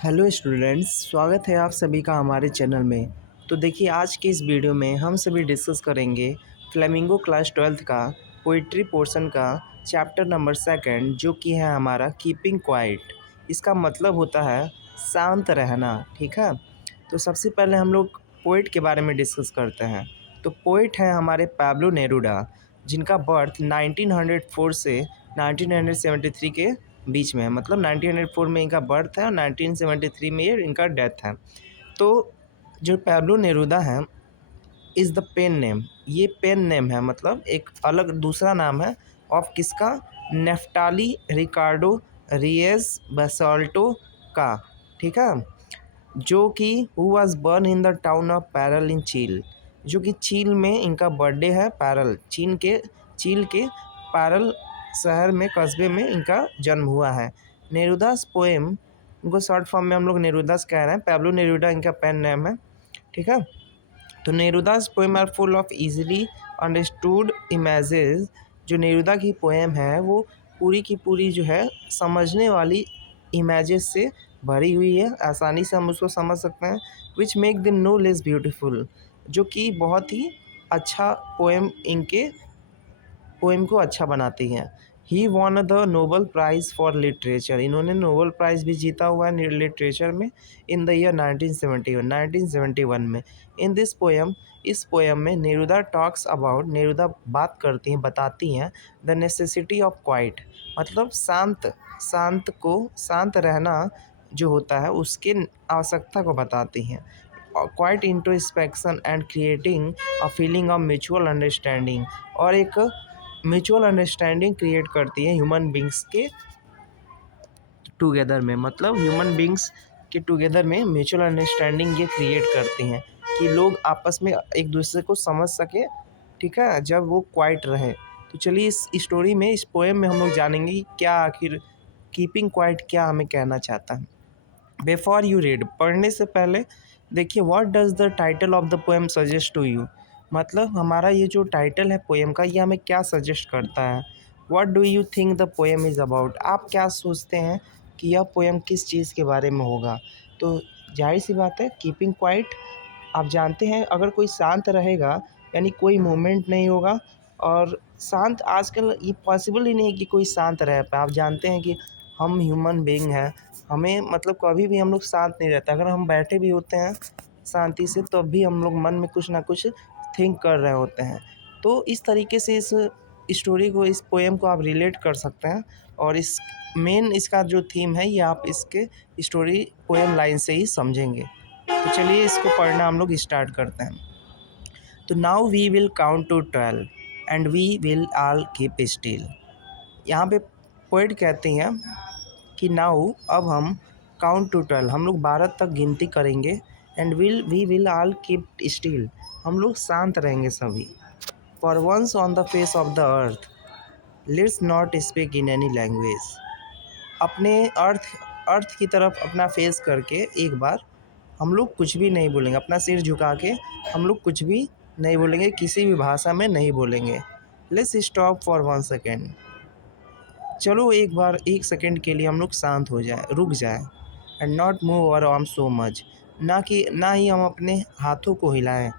Hello students, स्वागत है आप सभी का हमारे चैनल में। तो देखिए, आज के इस वीडियो में हम सभी डिस्कस करेंगे फ्लेमिंगो क्लास 12th का पोइट्री पोर्शन का चैप्टर नंबर 2 जो कि है हमारा कीपिंग क्वाइट। इसका मतलब होता है शांत रहना। ठीक है, तो सबसे पहले हम लोग पोइट के बारे में डिस्कस करते हैं। तो पोइट है हमारे पैब्लो नेरूडा, जिनका बर्थ 1904 से 1973 के बीच में है। मतलब 1904 में इनका बर्थ है और 1973 में ये इनका डेथ है। तो जो पैब्लो नेरूदा है इज़ द पेन नेम, ये पेन नेम है, मतलब एक अलग दूसरा नाम है ऑफ किसका, नेफ्टाली रिकार्डो रिएज बसाल्टो का। ठीक है, जो कि who was born in the town of parallel इन चील, जो कि चील में इनका बर्थडे है। पैरल चील के पैरल शहर में, कस्बे में इनका जन्म हुआ है। नेरुदास पोएम, इनको शॉर्ट फॉर्म में हम लोग नेरुदास कह रहे हैं, पैब्लो नेरुदा इनका पेन नेम है। ठीक है, तो Neruda's poem are full of easily understood images. जो नेरुदा की पोएम है वो पूरी की पूरी जो है समझने वाली इमेजेस से भरी हुई है, आसानी से हम उसको समझ सकते हैं। Which make them no less beautiful, जो कि बहुत ही अच्छा पोएम को अच्छा बनाती हैं। He won the Nobel prize for literature, इन्होंने नोबल प्राइज़ भी जीता हुआ है लिटरेचर में इन द ईयर 1971 में। इन दिस पोएम, इस पोएम में नेरुदा टॉक्स अबाउट, नेरुदा बात करती हैं, बताती हैं द नेसेसिटी ऑफ क्वाइट, मतलब शांत रहना जो होता है उसके आवश्यकता को बताती हैं। Quite introspection and creating a feeling of mutual understanding, और एक म्यूचुअल अंडरस्टैंडिंग क्रिएट करती है ह्यूमन बींग्स के टुगेदर में। मतलब ह्यूमन बींग्स के टुगेदर में म्यूचुअल अंडरस्टैंडिंग ये क्रिएट करती हैं कि लोग आपस में एक दूसरे को समझ सके। ठीक है, जब वो क्वाइट रहे। तो चलिए इस स्टोरी में, इस पोएम में हम लोग जानेंगे कि क्या आखिर कीपिंग क्वाइट क्या हमें कहना चाहता है। बिफोर यू रीड, पढ़ने से पहले देखिए, what does the title of the poem suggest to you, मतलब हमारा ये जो टाइटल है पोएम का, ये हमें क्या सजेस्ट करता है। What do you think the poem is about, आप क्या सोचते हैं कि यह पोएम किस चीज़ के बारे में होगा। तो जाहिर सी बात है, कीपिंग क्वाइट, आप जानते हैं अगर कोई शांत रहेगा यानी कोई मूवमेंट नहीं होगा। और शांत, आजकल ये पॉसिबल ही नहीं है कि कोई शांत रह पाए। आप जानते हैं कि हम ह्यूमन बीइंग हैं, हमें मतलब कभी भी हम लोग शांत नहीं रहते। अगर हम बैठे भी होते हैं शांति से, तब भी हम लोग मन में कुछ ना कुछ थिंक कर रहे होते हैं। तो इस तरीके से इस स्टोरी को, इस पोएम को आप रिलेट कर सकते हैं। और इस मेन इसका जो थीम है ये आप इसके स्टोरी पोएम लाइन से ही समझेंगे। तो चलिए इसको पढ़ना हम लोग स्टार्ट करते हैं। तो now we will count to 12 and we will all keep still. यहाँ पे पोएट कहती हैं कि नाउ, अब हम काउंट टू 12, हम लोग 12 तक गिनती करेंगे। And we will all keep still, हम लोग शांत रहेंगे सभी। For once on the face of the earth let's not speak in any language. अपने अर्थ की तरफ अपना फेस करके एक बार हम लोग कुछ भी नहीं बोलेंगे, अपना सिर झुका के हम लोग कुछ भी नहीं बोलेंगे, किसी भी भाषा में नहीं बोलेंगे। लेट्स स्टॉप फॉर 1 सेकेंड, चलो एक बार 1 सेकेंड के लिए हम लोग शांत हो जाए, रुक जाए। And not move our arm so much, ना ही हम अपने हाथों को हिलाएं,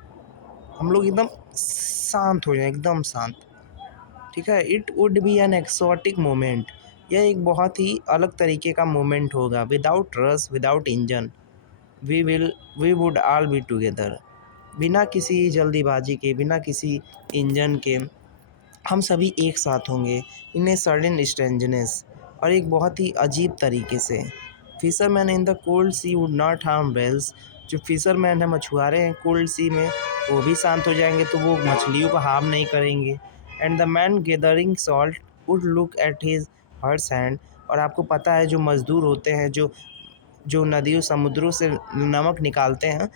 हम लोग एकदम शांत हो जाए, एकदम शांत। ठीक है, it would be an exotic moment, यह एक बहुत ही अलग तरीके का मोमेंट होगा। Without rush, without engine, we would all be together, बिना किसी जल्दीबाजी के, बिना किसी इंजन के हम सभी एक साथ होंगे। इन ए सडन स्ट्रेंजनेस, और एक बहुत ही अजीब तरीके से। Fisherman in the cold sea would not harm whales, जो फिशरमैन है, मछुआरे हैं कोल्ड सी में, वो भी शांत हो जाएंगे, तो वो मछलियों को हार्म नहीं करेंगे। And the man gathering salt would look at his hurt hand, और आपको पता है जो मज़दूर होते हैं, जो जो नदियों समुद्रों से नमक निकालते हैं,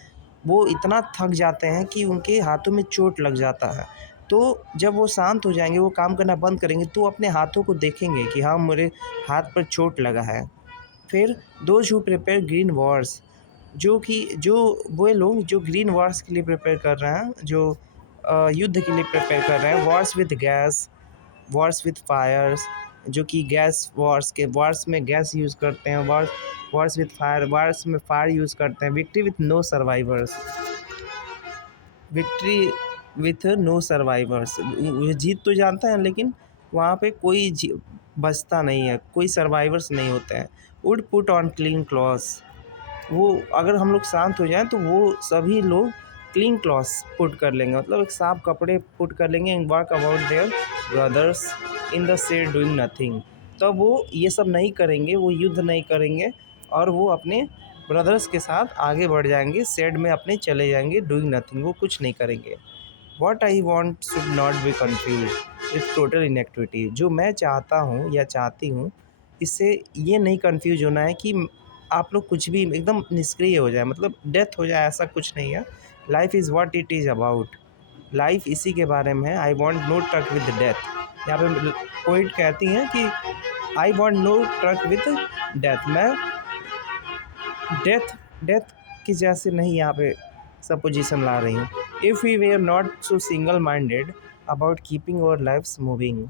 वो इतना थक जाते हैं कि उनके हाथों में चोट लग जाता है। तो जब वो शांत हो जाएंगे, वो काम करना बंद करेंगे, तो अपने हाथों को देखेंगे कि हाँ, मेरे हाथ पर चोट लगा है। फिर those who prepare green Wars, जो वो लोग जो ग्रीन वॉर्स के लिए प्रिपेयर कर रहे हैं, जो युद्ध के लिए प्रिपेयर कर रहे हैं, wars with gas, wars with fires जो कि गैस वॉर्स में गैस यूज़ करते हैं, वॉर्स विथ फायर, वॉर्स में फायर यूज़ करते हैं। Victory with no survivors, victory with no survivors, जीत तो जानते हैं लेकिन वहाँ पे कोई बचता नहीं है, कोई सर्वाइवर्स नहीं होते हैं। Would put on clean clothes, वो अगर हम लोग शांत हो जाएं तो वो सभी लोग क्लीन क्लॉथ्स पुट कर लेंगे, मतलब एक साफ कपड़े पुट कर लेंगे। And work about their brothers in the shade doing nothing, तो वो ये सब नहीं करेंगे, वो युद्ध नहीं करेंगे और वो अपने ब्रदर्स के साथ आगे बढ़ जाएंगे, शेड में अपने चले जाएंगे, डूइंग नथिंग, वो कुछ नहीं करेंगे। What I want should not be confuse with total inactivity, जो मैं चाहता हूँ या चाहती हूँ, इससे ये नहीं कन्फ्यूज होना है कि आप लोग कुछ भी एकदम निष्क्रिय हो जाए, मतलब डेथ हो जाए, ऐसा कुछ नहीं है। Life is what it is about, life इसी के बारे में है। I want no truck with death, यहाँ पे पोइट कहती हैं कि I want no truck with death, मैं डेथ डेथ की जैसे नहीं यहाँ पे सपोजिशन ला रही हूँ। If we were not so single minded about keeping our lives moving,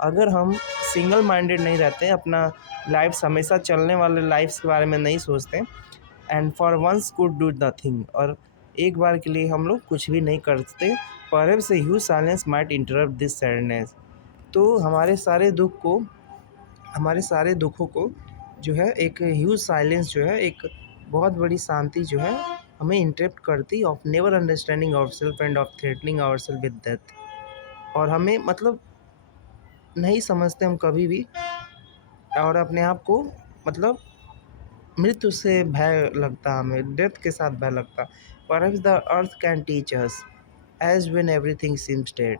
अगर हम सिंगल माइंडेड नहीं रहते, अपना लाइफ्स हमेशा चलने वाले लाइफ्स के बारे में नहीं सोचते, and for once could do nothing, और एक बार के लिए हम लोग कुछ भी नहीं करते, perhaps a huge silence might interrupt this sadness, तो हमारे सारे दुखों को जो है एक ह्यूज साइलेंस जो है, एक बहुत बड़ी शांति जो है हमें इंटरप्ट करती, of never understanding our self and of threatening our self with death, और हमें मतलब नहीं समझते हम कभी भी, और अपने आप को मतलब मृत्यु से भय लगता, हमें डेथ के साथ भय लगता। Perhaps the earth can teach us as when everything seems dead,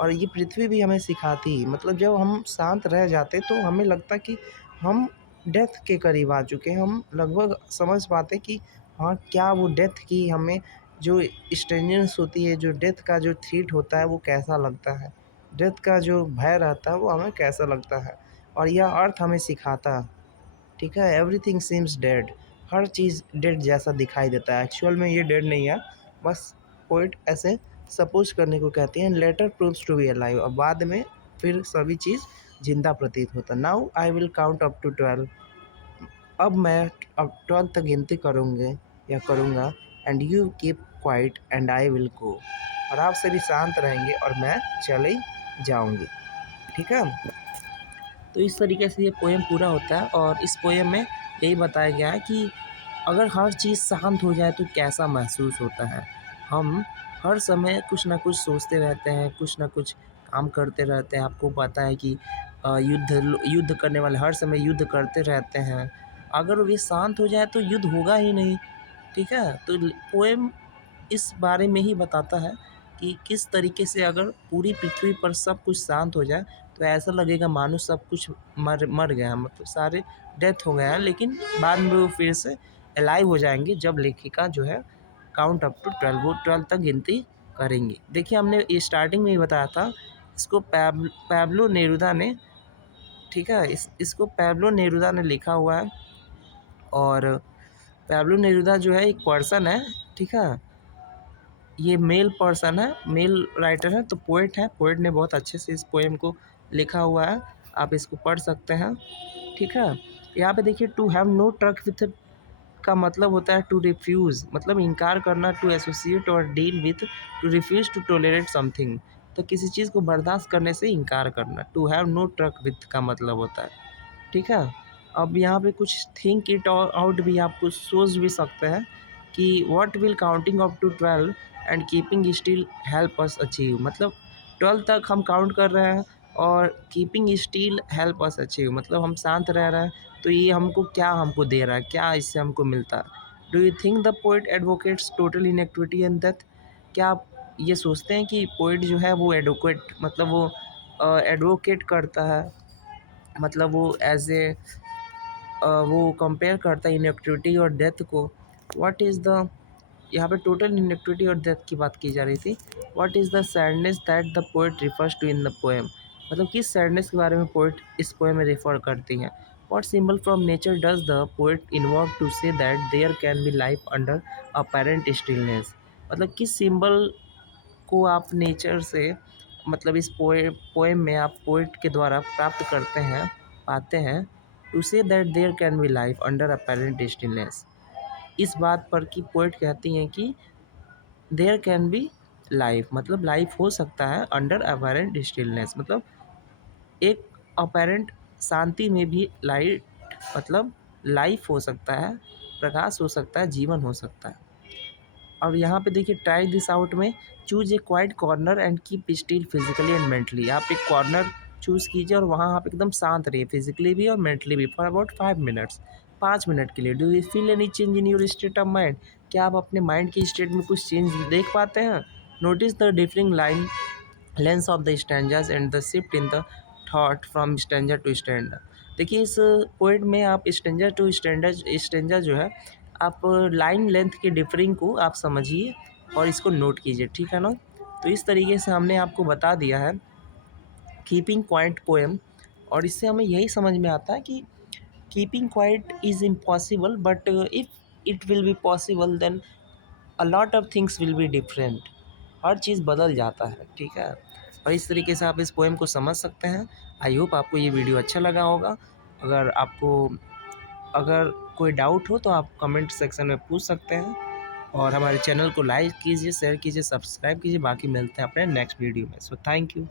और ये पृथ्वी भी हमें सिखाती, मतलब जब हम शांत रह जाते तो हमें लगता कि हम डेथ के करीब आ चुके हैं, हम लगभग समझ पाते कि हाँ क्या वो डेथ की हमें जो स्ट्रेंजनेस होती है, जो डेथ का जो थ्रीट होता है वो कैसा लगता है, डेथ का जो भय रहता है वो हमें कैसा लगता है, और यह अर्थ हमें सिखाता। ठीक है, एवरीथिंग सीम्स डेड, हर चीज़ डेड जैसा दिखाई देता है, एक्चुअल में ये डेड नहीं है, बस पोइट ऐसे सपोज करने को कहती हैं। Later proves to be alive, अब बाद में फिर सभी चीज़ जिंदा प्रतीत होता। Now I will count up to 12, अब 12 तक गिनती करूँगे या करूँगा, and you keep quiet and I will go, और आप सभी शांत रहेंगे और मैं चले जाऊँगी। ठीक है, तो इस तरीके से ये पोएम पूरा होता है, और इस पोएम में यही बताया गया है कि अगर हर चीज़ शांत हो जाए तो कैसा महसूस होता है। हम हर समय कुछ ना कुछ सोचते रहते हैं, कुछ ना कुछ काम करते रहते हैं। आपको पता है कि युद्ध करने वाले हर समय युद्ध करते रहते हैं। अगर वे शांत हो जाए तो युद्ध होगा ही नहीं। ठीक है, तो पोएम इस बारे में ही बताता है कि किस तरीके से अगर पूरी पृथ्वी पर सब कुछ शांत हो जाए तो ऐसा लगेगा मानो सब कुछ मर मर गया, मतलब सारे डेथ हो गया है, लेकिन बाद में वो फिर से अलाइव हो जाएंगे जब लेखिका जो है काउंट अप टू 12, वो 12 तक गिनती करेंगी। देखिए हमने ये स्टार्टिंग में ही बताया था, इसको पैब्लो नेरुदा ने, ठीक है, इसको पैब्लो नेरुदा ने लिखा हुआ है, और पैब्लो नेरुदा जो है एक पर्सन है। ठीक है, ये मेल पर्सन है, मेल राइटर है, तो पोएट है, पोएट ने बहुत अच्छे से इस पोएम को लिखा हुआ है, आप इसको पढ़ सकते हैं। ठीक है, यहाँ पे देखिए, to have no truck with का मतलब होता है टू रिफ्यूज़, मतलब इनकार करना, टू एसोसिएट और deal with, to refuse to tolerate something, तो किसी चीज़ को बर्दाश्त करने से इनकार करना। To have no truck with का मतलब होता है। ठीक है, अब यहाँ पे कुछ थिंक इट आउट भी आप कुछ सोच भी सकते हैं कि what will counting up to 12 and keeping still help us achieve, मतलब 12 तक हम काउंट कर रहे हैं और keeping still help us achieve, मतलब हम शांत रह रहे हैं, तो ये हमको दे रहा है, क्या इससे हमको मिलता है। Do you think the poet advocates total inactivity and death, क्या आप ये सोचते हैं कि पोइट जो है वो एडवोकेट, मतलब वो एडवोकेट करता है, मतलब वो एज ए वो कंपेयर करता है इनएक्टिविटी और डेथ को। व्हाट इज़ द, यहाँ पे टोटल इनएक्टिविटी और डेथ की बात की जा रही थी। What is the sadness that the poet refers to in the poem, मतलब किस सैडनेस के बारे में पोएट इस पोएम में रेफर करती हैं। What symbol from nature does the poet invoke to say that there can be life under apparent stillness, मतलब किस सिंबल को आप नेचर से मतलब इस पोएम में आप पोएट के द्वारा प्राप्त करते हैं, पाते हैं, to say that there can be life under apparent stillness. इस बात पर कि पोएट कहती हैं कि देयर कैन बी लाइफ, मतलब लाइफ हो सकता है अंडर अपेरेंट स्टिलनेस, मतलब एक अपेरेंट शांति में भी लाइट, मतलब लाइफ हो सकता है, प्रकाश हो सकता है, जीवन हो सकता है। और यहाँ पे देखिए ट्राई दिस आउट में choose a quite corner and keep still physically and mentally. आप एक कॉर्नर चूज़ कीजिए और वहाँ आप एकदम शांत रहिए, फिजिकली भी और मेंटली भी, फॉर अबाउट 5 मिनट्स, 5 मिनट के लिए। Do you feel any change in your state of mind? क्या आप अपने माइंड की स्टेट में कुछ चेंज देख पाते हैं? Notice the differing line length of the stanzas and the shift in the thought from stanza to stanza. देखिए इस पोएट में आप स्टैंजा टू स्टैंजा जो है, आप लाइन लेंथ के डिफरिंग को आप समझिए और इसको नोट कीजिए, ठीक है ना। तो इस तरीके से हमने आपको बता दिया है कीपिंग क्वाइट पोएम, और इससे हमें यही समझ में आता है कि keeping quiet is impossible, but if it will be possible then a lot of things will be different. हर चीज़ बदल जाता है, ठीक है। और इस तरीके से आप इस पोएम को समझ सकते हैं। आई होप आपको ये वीडियो अच्छा लगा होगा। अगर आपको अगर कोई डाउट हो तो आप कमेंट सेक्शन में पूछ सकते हैं, और हमारे चैनल को लाइक कीजिए, शेयर कीजिए, सब्सक्राइब कीजिए। बाकी मिलते हैं अपने नेक्स्ट वीडियो में। So thank you.